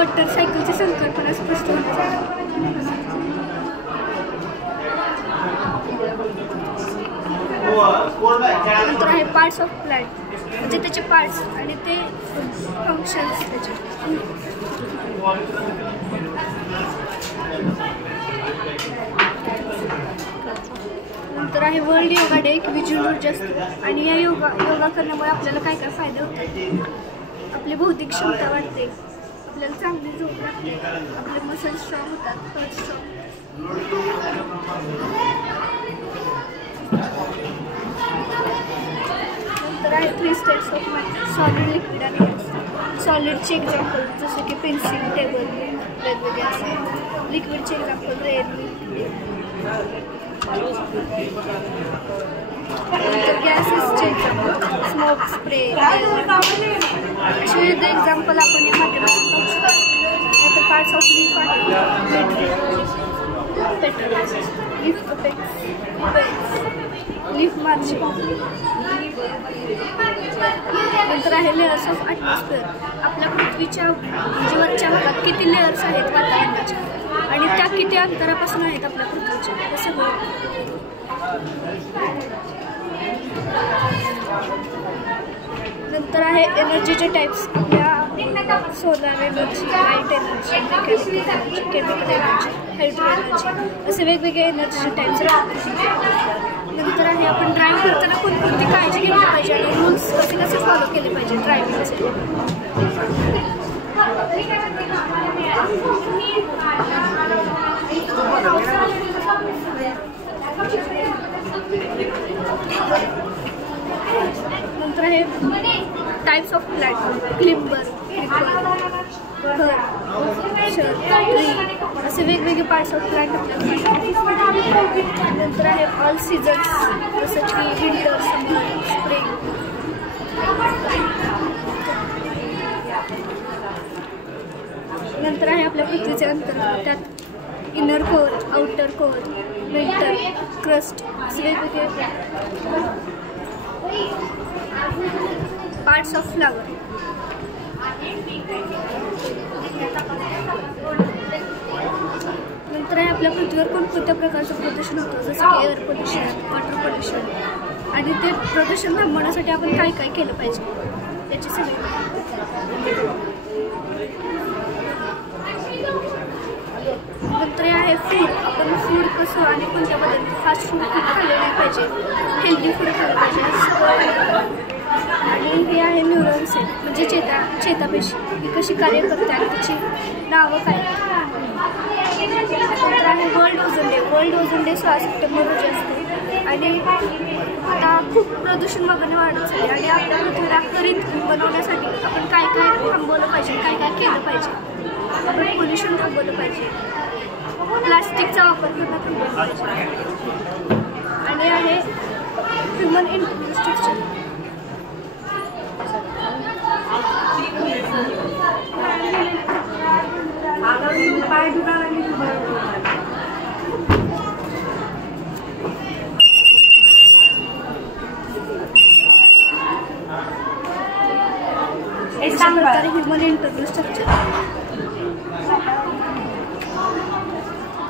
मोटरसायकलची संकल्पना स्पष्ट होण्यासाठी. नंतर आहे पार्ट्स ऑफ प्लांट, म्हणजे त्याचे पार्ट्स आणि ते फंक्शन्स त्याचे. नंतर आहे वर्ल्ड योगा डे, एक विज्युअल ऊर्जा असते. आणि या योगा करण्यामुळे आपल्याला काय काय फायदे होतात. आपली बौद्धिक क्षमता वाढते, आपल्याला चांगली झोप लागते, आपले मसल स्ट्रॉंग होतात, हार्ट स्ट्रॉंग. नंतर आहे 3 states of mind, solid, liquid आणि गॅस. सॉलिडचे एक्झाम्पल जसे की पेन्सिल, टेबल वेगवेगळे असतात. लिक्विडचे एक्झाम्पल रेन, नंतर गॅसेसचे एक्झाम्पल स्मोक, स्प्रे, असे विविध एक्झाम्पल आपण या माध्यमातून पाहू शकतो. नंतर पार्ट्स ऑफ लीफ आहे, petals, leaf apex, leaf marching. नंतर आहे लेअर्स ऑफ ॲटमॉस्फिअर, आपल्या पृथ्वीच्या वरच्या भागात किती लेअर्स आहेत वातावरणाच्या आणि त्या किती अंतरापासून आहेत आपल्या पृथ्वीच्या, हे सगळं. नंतर आहे एनर्जीचे टाईप्स, आपल्या solar energy, light energy, mechanical energy, chemical energy, hydro energy, असे वेगवेगळे एनर्जीचे टाईप्स राहतात. नंतर आहे आपण ड्राईव्ह करताना कोणकोणती काळजी घेतली पाहिजे आणि रूल्स कसे कसे फॉलो केले पाहिजे ड्रायव्हिंगचे. नंतर आहे टाइप्स ऑफ प्लांट, क्लिंबर, घर, ट्री, असे वेगवेगळे पार्ट्स ऑफ प्लांट आपल्याला. नंतर आहे ऑल सीझन्स, जसं की विंटर, समर, स्प्रिंग. नंतर आहे आपल्या पृथ्वीचे अंतर, त्यात inner core, outer core, winter, crust, असे वेगवेगळे पार्ट्स ऑफ फ्लावर. नंतर आहे आपल्या पृथ्वीवर कोणकोणत्या प्रकारचं प्रदूषण होतं, जसं की एअर पोल्युशन, वॉटर पोल्युशन, आणि ते प्रदूषण थांबवण्यासाठी आपण काय काय केलं पाहिजे याची सगळी. नंतर आहे फूड, आपण फूड कसं आणि कोणत्या पद्धतीने फास्ट फूड खाल्लं नाही पाहिजे, हेल्दी फूड खाल्लं पाहिजे. आणि हे आहे न्यूरॉन सेल, म्हणजे चेतापेशी, ही कशी कार्य करते आणि त्याची नावं काय. नंतर आहे world ozone day. World ozone day 16 September रोजी असते. आणि आता खूप प्रदूषण वगैरे वाढत चालले आणि आपल्या पृथ्वीला हरित बनवण्यासाठी आपण काय काय थांबवलं पाहिजे, काय काय केलं पाहिजे. आपण पोल्युशन थांबवलं पाहिजे, प्लास्टिकचा वापर करणं थांबवलं पाहिजे. आणि आहे ह्युमन इन्फ्रास्ट्रक्चर. अशा प्रकारे ह्युमन इन्फ्रास्ट्रक्चर